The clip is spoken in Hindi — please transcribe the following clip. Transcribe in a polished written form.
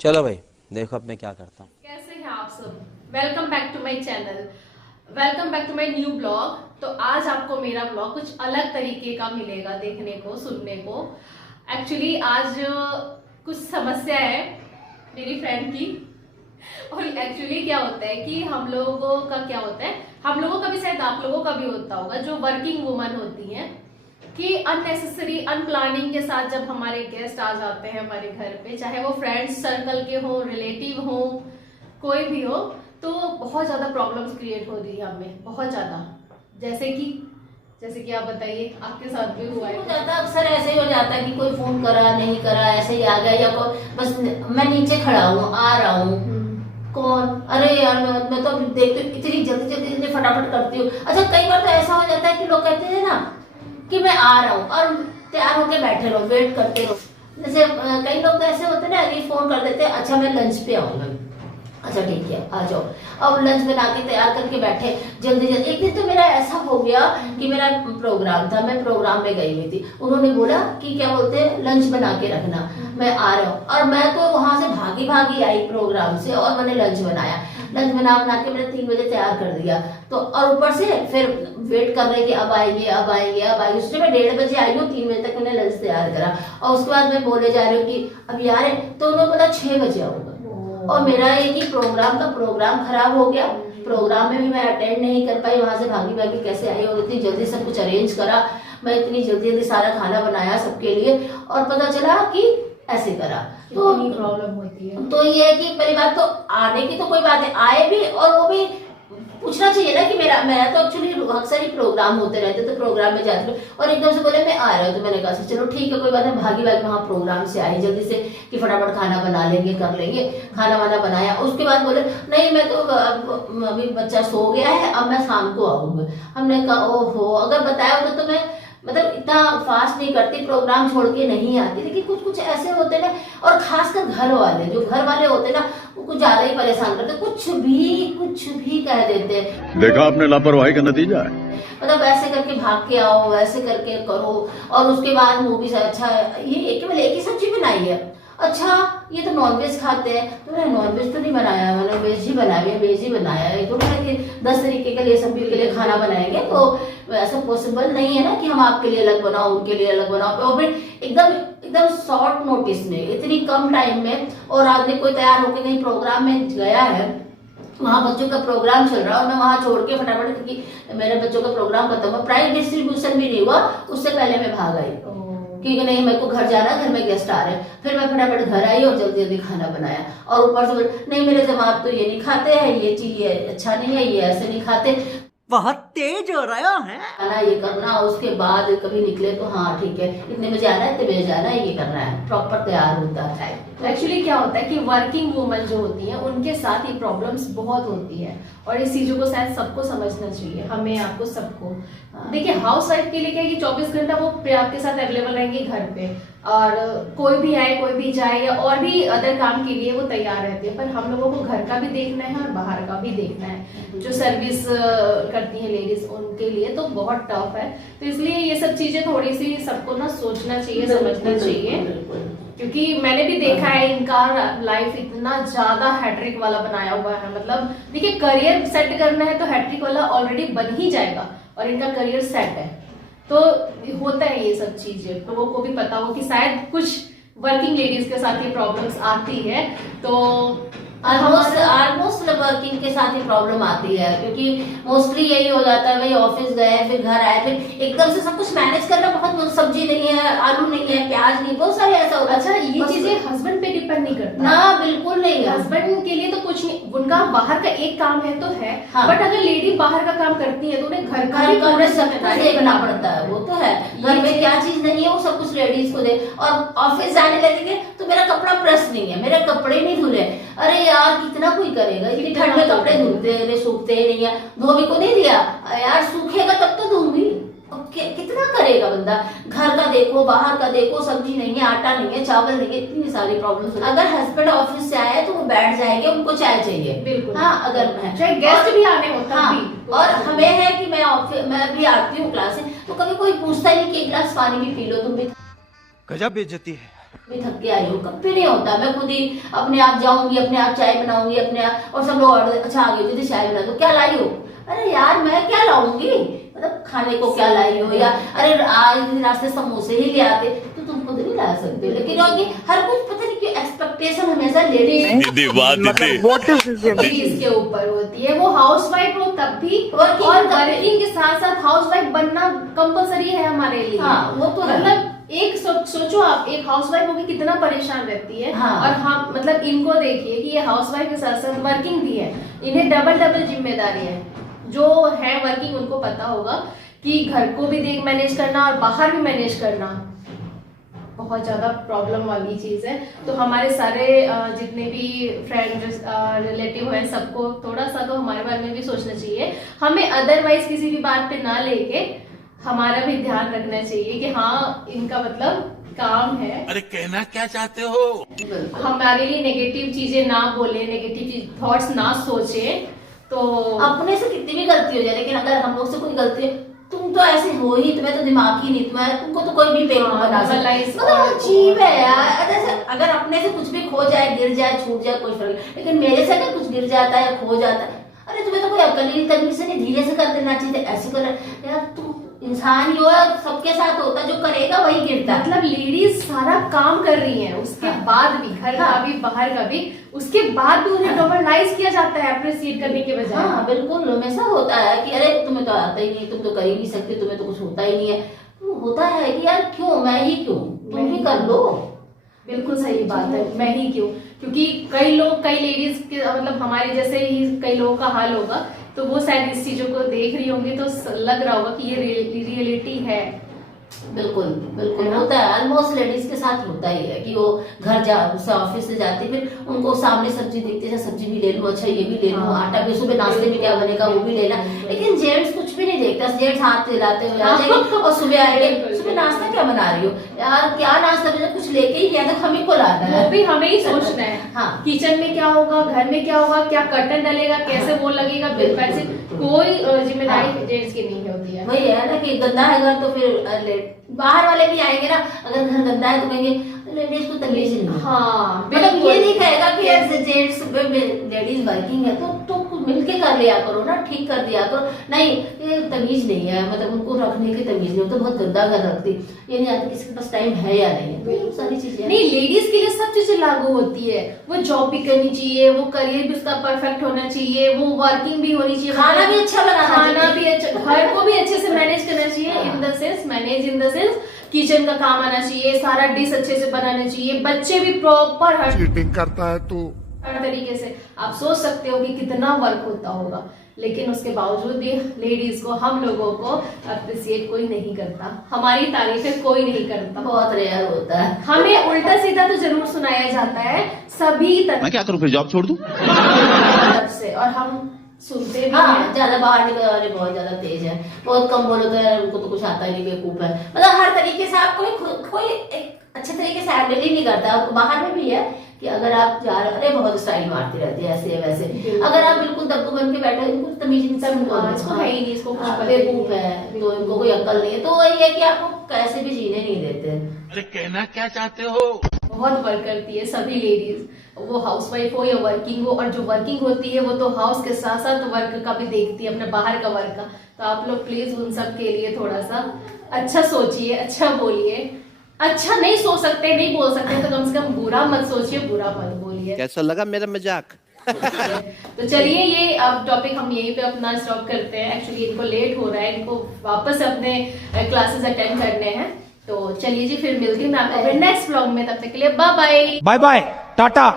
चलो भाई देखो अब मैं क्या करता हूँ। कैसे हैं आप सब। Welcome back to my channel, welcome back to my new blog. तो आज आपको मेरा ब्लॉग कुछ अलग तरीके का मिलेगा देखने को, सुनने को। एक्चुअली आज कुछ समस्या है मेरी फ्रेंड की। और एक्चुअली क्या होता है कि हम लोगों का क्या होता है, हम लोगों का भी शायद आप लोगों का भी होता होगा, जो वर्किंग वुमन होती हैं, कि अननेसेसरी अनप्लानिंग के साथ जब हमारे गेस्ट आ जाते हैं हमारे घर पे, चाहे वो फ्रेंड्स सर्कल के हो, रिलेटिव हो, कोई भी हो, तो बहुत ज्यादा प्रॉब्लम्स क्रिएट हो रही है हमें, बहुत ज्यादा। जैसे कि आप बताइए, आपके साथ भी हुआ है? जाता अक्सर ऐसे ही हो जाता है कि कोई फोन करा नहीं करा, ऐसे ही आ गया, या कोई बस मैं नीचे खड़ा हूँ, आ रहा हूँ, कौन, अरे यार मैं तो देखती हूँ इतनी जल्दी जल्दी फटाफट करती हूँ। अच्छा, कई बार तो ऐसा हो जाता है कि लोग कहते हैं ना कि मैं आ रहा हूँ, और तैयार होके बैठे रहो, वेट करते रहो। जैसे कई लोग तो ऐसे होते हैं ना, अभी फोन कर देते हैं, अच्छा मैं लंच पे आऊंगा, अच्छा ठीक है आ जाओ। अब लंच बना के तैयार करके बैठे जल्दी जल्दी। एक दिन तो मेरा ऐसा हो गया कि मेरा प्रोग्राम था, मैं प्रोग्राम में गई हुई थी, उन्होंने बोला कि क्या बोलते हैं लंच बना के रखना, मैं आ रहा हूँ। और मैं तो वहां से भागी भागी आई प्रोग्राम से, और मैंने लंच बनाया, लंच बना के मैंने 3 बजे तैयार कर दिया। तो और ऊपर से फिर वेट कर रहे कि अब आएंगे अब आएंगे अब आएंगे। उसमें मैं 1:30 बजे आई हूँ, 3 बजे तक मैंने लंच तैयार करा, और उसके बाद मैं बोले जा रही हूँ कि अब यार है, तो उन्होंने बोला 6 बजे आऊंगा। और मेरा एक ही प्रोग्राम खराब हो गया। प्रोग्राम में भी मैं अटेंड नहीं कर पाई, वहां से भागी भागी कैसे आई, और इतनी जल्दी सब कुछ अरेंज करा, मैं इतनी जल्दी जल्दी सारा खाना बनाया सबके लिए, और पता चला कि ऐसे करा। तो प्रॉब्लम होती है। तो ये है कि पहली बात तो आने की तो कोई बात है, आए भी, और वो भी पूछना चाहिए ना कि मेरा तो एक्चुअली अक्सर ही प्रोग्राम होते रहते, तो प्रोग्राम में जाती हूँ, और एकदम से बोले मैं आ रहा हूँ, तो मैंने कहा चलो ठीक है कोई बात नहीं। भागी भागी वहाँ प्रोग्राम से आई जल्दी से कि फटाफट खाना बना लेंगे, कर लेंगे, खाना वाना बनाया। उसके बाद बोले नहीं मैं तो अभी बच्चा सो गया है, अब मैं शाम को आऊंगा। हमने कहा ओहो, अगर बताया होता तो मैं मतलब इतना फास्ट नहीं करती, प्रोग्राम छोड़ के नहीं आती। लेकिन कुछ कुछ ऐसे होते ना, और खासकर घर वाले, जो घर वाले होते ना, वो कुछ ज्यादा ही परेशान करते, कुछ भी कह देते। देखा आपने लापरवाही का नतीजा है। मतलब ऐसे करके भाग के आओ, वैसे करके करो, और उसके बाद मूवी से अच्छा ये केवल एक ही सब्जी बनाई है, अच्छा ये तो नॉनवेज खाते हैं, तो मैंने नॉनवेज तो नहीं बनाया, मैंने वेज ही बनाया, वेज ही बनाया है। तो मैंने 10 तरीके के लिए सभी के लिए खाना बनाएंगे, तो ऐसा पॉसिबल नहीं है ना कि हम आपके लिए अलग बनाओ उनके लिए अलग बनाओ, और फिर एकदम शॉर्ट नोटिस में, इतनी कम टाइम में। और आदमी कोई तैयार होकर कहीं प्रोग्राम में गया है, वहाँ बच्चों का प्रोग्राम चल रहा है, और मैं वहाँ छोड़ के फटाफट, क्योंकि मेरे बच्चों का प्रोग्राम खत्म हुआ, प्राइज डिस्ट्रीब्यूशन भी नहीं हुआ, उससे पहले मैं भाग आई, क्योंकि नहीं मेरे को घर जाना, घर में गेस्ट आ रहे हैं। फिर मैं फटाफट घर आई और जल्दी जल्दी खाना बनाया, और ऊपर से नहीं मेरे जमात तो ये नहीं खाते हैं, ये चीज ये अच्छा नहीं है, ये ऐसे नहीं खाते, बहुत तेज हो रहा है खाना ये करना। उसके बाद कभी निकले तो हाँ ठीक है, इतने बजे आना है, इतने बजे जाना है, ये करना है, प्रॉपर तैयार होता है। तो एक्चुअली क्या होता है कि वर्किंग वुमन जो होती हैं उनके साथ ये प्रॉब्लम्स बहुत होती है, और इस चीजों को शायद सबको समझना चाहिए, हमें, आपको, सबको। देखिए हाउस वाइफ के लिए क्या है कि 24 घंटा वो आपके साथ अवेलेबल रहेंगे घर पे, और कोई भी आए कोई भी जाए, या और भी अदर काम के लिए वो तैयार रहती है। पर हम लोगों को घर का भी देखना है और बाहर का भी देखना है। जो सर्विस करती हैं लेडीज, उनके लिए तो बहुत टफ है। तो इसलिए ये सब चीजें थोड़ी सी सबको ना सोचना चाहिए, समझना चाहिए, क्योंकि मैंने भी देखा है इनका लाइफ इतना ज्यादा हैट्रिक वाला बनाया हुआ है। मतलब देखिए करियर सेट करना है तो हैट्रिक वाला ऑलरेडी बन ही जाएगा, और इनका करियर सेट है, तो होता है ये सब चीजें। लोगों को भी पता हो कि शायद कुछ वर्किंग लेडीज के साथ ये प्रॉब्लम्स आती है, तो ऑलमोस्ट वर्किंग के साथ ही प्रॉब्लम आती है, क्योंकि मोस्टली यही हो जाता है, भाई ऑफिस गए फिर घर आए, फिर एकदम से सब कुछ मैनेज करना, बहुत सब्जी नहीं है, आलू नहीं है, प्याज नहीं, बहुत सारे ऐसा होता है। अच्छा, ये चीजें हस्बैंड पे डिपेंड नहीं करता ना, बिल्कुल नहीं है। हस्बैंड के लिए तो कुछ नहीं, उनका बाहर का एक काम है तो है, हाँ। बट अगर लेडी बाहर का काम करती है तो उन्हें घर का भी पूरे सब कुछ देखना पड़ता है, वो तो है। घर में क्या चीज नहीं है वो सब कुछ लेडीज को दे, और ऑफिस जाने लगेंगे तो मेरा कपड़ा प्रेस नहीं है, मेरे कपड़े नहीं धुले, अरे यार कितना कोई करेगा, इतनी ठंड में कपड़े धुलते सूखते नहीं है, धोबी को नहीं दिया यार, सूखेगा तब तो धूंगी, कितना करेगा बंदा। घर का देखो, बाहर का देखो, सब्जी नहीं है, आटा नहीं है, चावल नहीं है, इतनी सारी प्रॉब्लम्स। अगर हस्बैंड ऑफिस से आए तो वो बैठ जाएंगे, उनको चाय चाहिए, बिल्कुल। हाँ अगर चाहे गेस्ट भी आने होता हाँ, भी। और हमें है कि मैं भी आती हूँ क्लास से, तो कभी कोई पूछता ही नहीं कि एक गिलास पानी भी पी लो तुम भी। गजब बेइज्जती है। मैं थक के आई हूँ, कभी नहीं होता। मैं खुद ही अपने आप जाऊंगी, अपने आप चाय बनाऊंगी अपने आप, और सब लोग अच्छा आ गई दीदी चाय बना दो, क्या लाई हो? अरे यार मैं क्या लाऊंगी, मतलब खाने को क्या लाई हो, या अरे आज रास्ते समोसे ही ले आते, तो तुम खुद नहीं ला सकते हो। लेकिन हर कुछ पता नहीं क्यों एक्सपेक्टेशन हमेशा लेडीज लेडीज के ऊपर होती है। वो हाउसवाइफ हो तब भी, और वर्किंग के साथ साथ हाउसवाइफ बनना कंपलसरी है हमारे लिए। हाँ, वो तो मतलब एक सोचो आप, एक हाउसवाइफ होगी कितना परेशान रहती है। हाँ। और हम मतलब इनको देखिए कि ये हाउसवाइफ के साथ साथ वर्किंग भी है, इन्हें डबल जिम्मेदारी है। जो है वर्किंग उनको पता होगा कि घर को भी मैनेज करना और बाहर भी मैनेज करना बहुत ज्यादा प्रॉब्लम वाली चीज है। तो हमारे सारे जितने भी फ्रेंड रिलेटिव हैं, सबको थोड़ा सा तो हमारे बारे में भी सोचना चाहिए। हमें अदरवाइज किसी भी बात पे ना लेके हमारा भी ध्यान रखना चाहिए कि हाँ इनका मतलब काम है। अरे कहना क्या चाहते हो? हमारे लिए नेगेटिव चीजें ना बोले, नेगेटिव थॉट्स ना सोचे। तो अपने से कितनी भी गलती हो जाए, लेकिन अगर हम लोग से कोई गलती है, तुम तो ऐसे हो ही, तुम्हें तो दिमाग ही नहीं, तुमको तो कोई भी बेवकूफ बना सकता है। मतलब अजीब है यार। जैसे अगर अपने से कुछ भी खो जाए, गिर जाए, छूट जाए, कोई फर्क नहीं, लेकिन मेरे से अगर कुछ गिर जाता है या खो जाता है, अरे तुम्हें तो कोई अकल ही नहीं, तमीज से नहीं, धीरे से कर देना चाहिए, ऐसे कर यार। तू इंसान ही हो, सबके साथ होता, जो करेगा वही गिरता। मतलब लेडीज सारा काम कर रही हैं, उसके बाद भी घर का भी बाहर का भी, उसके बाद भी उन्हें नॉर्मलाइज किया जाता है अप्रिशिएट करने के बजाय। हाँ बिल्कुल, हमेशा होता है कि अरे तुम्हें तो आता ही नहीं, तुम तो कर ही नहीं सकते, तुम्हें तो कुछ होता ही नहीं है। होता है कि यार क्यों, मैं ही क्यों, तुम ही कर लो। बिल्कुल सही बात है, मैं ही क्यों, क्योंकि कई लेडीज के मतलब हमारे जैसे ही कई लोगों का हाल होगा, तो वो शायद इस चीजों को देख रही होंगी तो लग रहा होगा कि ये रियलिटी है। बिल्कुल बिल्कुल होता है, ऑलमोस्ट लेडीज के साथ होता ही है कि वो घर जा ऑफिस से जाती, फिर उनको सामने सब्जी देखते हैं, सब्जी भी ले लो, अच्छा ये भी ले लो, आटा भी, सुबह नाश्ते में क्या बनेगा वो भी लेना। लेकिन जेंट्स कुछ भी नहीं देखता, जेंट्स हाथ हिलाते हुए आ जाएंगे और सुबह आएंगे, सुबह नाश्ता क्या बना रही हो यार, क्या नाश्ता बना, कुछ लेके ही गया था, हमें को लाना है, वो भी हमें ही सोचना है। हाँ, किचन में क्या होगा, घर में क्या होगा, क्या कर्टन डलेगा, कैसे वो लगेगा, बिल्कुल से कोई जिम्मेदारी जेंट्स की नहीं होती है। वही है ना कि गंदा है घर तो फिर बाहर वाले भी आएंगे ना, अगर घर गंदा है तो कहेंगे लेडीज को तमीज नहीं है। हाँ, मतलब ये नहीं कहेगा कि जेंट्स लेडीज वर्किंग है तो मिलके कर लिया करो ना, ठीक कर दिया करो। नहीं, ये तमीज नहीं है, मतलब उनको रखने की तमीज नहीं, तो बहुत गंदा घर रखती, ये नहीं आता किसी के पास टाइम है या नहीं है, तो सारी चीजें नहीं। लेडीज के लिए सब चीजें लागू होती है, वो जॉब भी करनी चाहिए, वो करियर भी उसका परफेक्ट होना चाहिए, वो वर्किंग भी होनी चाहिए, खाना भी अच्छा बनाना चाहिए, खाना भी अच्छा, घर को भी अच्छे से मैनेज करना चाहिए। In the sense manage in the sense kitchen का काम आना चाहिए, सारा डिश अच्छे से बनाना चाहिए, बच्चे भी प्रॉपर हर चीटिंग करता है तू। हर तरीके से। आप सोच सकते हो कि कितना वर्क होता होगा, लेकिन उसके बावजूद भी लेडीज को, हम लोगों को अप्रिशिएट कोई नहीं करता, हमारी तारीफें कोई नहीं करता, बहुत रेयर होता है। हमें उल्टा सीधा तो जरूर सुनाया जाता है सभी मैं क्या करूं, फिर जॉब छोड़ दूं? तरफ से, और हम सुनते भी हाँ, हैं। ज्यादा बाहर निकल वाले बहुत ज्यादा तेज है, बहुत कम बोलो तो यार उनको तो कुछ आता ही नहीं, बेवकूफ है। मतलब हर तरीके से आप कोई एक अच्छे तरीके से हैंडल ही नहीं करता। बाहर में भी है कि अगर आप जा रहे, अरे बहुत स्टाइल मारती रहती है ऐसे वैसे, अगर आप बिल्कुल दब्बू बन के बैठे, इनको तमीज नहीं, इसको है ही नहीं, इसको कुछ पता बेवकूफ है, तो इनको कोई अक्ल नहीं है, तो वही है कि आपको कैसे भी जीने नहीं देते। अरे कहना क्या चाहते हो? बहुत वर्क करती है सभी लेडीज, वो हाउसवाइफ हो या वर्किंग हो, और जो वर्किंग होती है वो तो हाउस के साथ साथ वर्क का भी देखती है, अपने बाहर का वर्क का। तो आप लोग प्लीज उन सब के लिए थोड़ा सा अच्छा सोचिए, अच्छा बोलिए। अच्छा नहीं सोच सकते, नहीं बोल सकते, तो कम से कम बुरा मत सोचिए, बुरा मत बोलिए। कैसा लगा मेरा मजाक? तो चलिए, ये अब टॉपिक हम यहीं पे अपना स्टॉप करते हैं। एक्चुअली इनको लेट हो रहा है, इनको वापस अपने क्लासेस अटेंड करने हैं। तो चलिए जी, फिर मिलती हूँ मैं आपको नेक्स्ट व्लॉग में, तब तक के लिए bye bye. Bye bye, Tata.